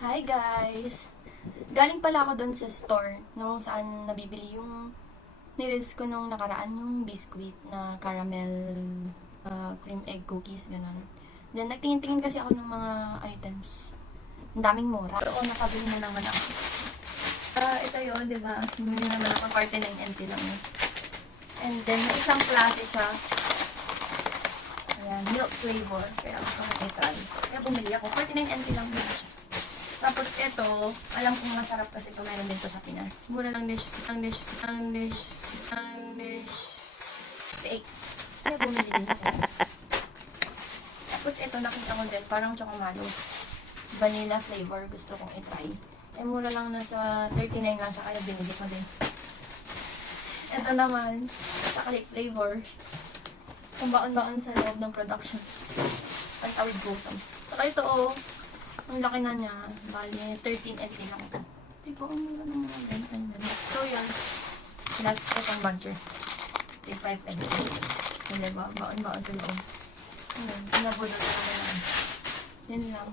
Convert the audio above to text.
Hi guys! Galing pala ako doon sa store na kung saan nabibili yung nireels ko nung nakaraan, yung biscuit na caramel cream egg cookies, ganun. Then nagtingin-tingin kasi ako ng mga items. Ang daming mura. So, nakabili na naman ako. Ito yun, di ba? Bumili naman ako, 49 NT lang yun. And then, may isang klase siya. Ayan, milk flavor. Kaya gusto ko i-try. Kaya bumili ako. 49 NT lang din siya. Tapos ito, alam kong masarap kasi ito meron din to sa Pinas. Mura lang din siya. Steak. Kaya bumili din ako. Tapos ito, nakita ko din, parang chocolate. Vanilla flavor, gusto kong i-try. Eh, mura lang, nasa 39 lang siya, kaya binili ko din. Ito naman, chocolate flavor. Kung baon-baon sa loob ng production. Pagtawid gutom. Saka ito, ang laki na niya. Bali, 13 NT lang ito. Diba, ang mura ng mga benta nila. So, yun. Plus, itong buncher. 5 NT. Diba, baon-baon sa loob. Ayun, sinabulot ako na lang. Yun lang.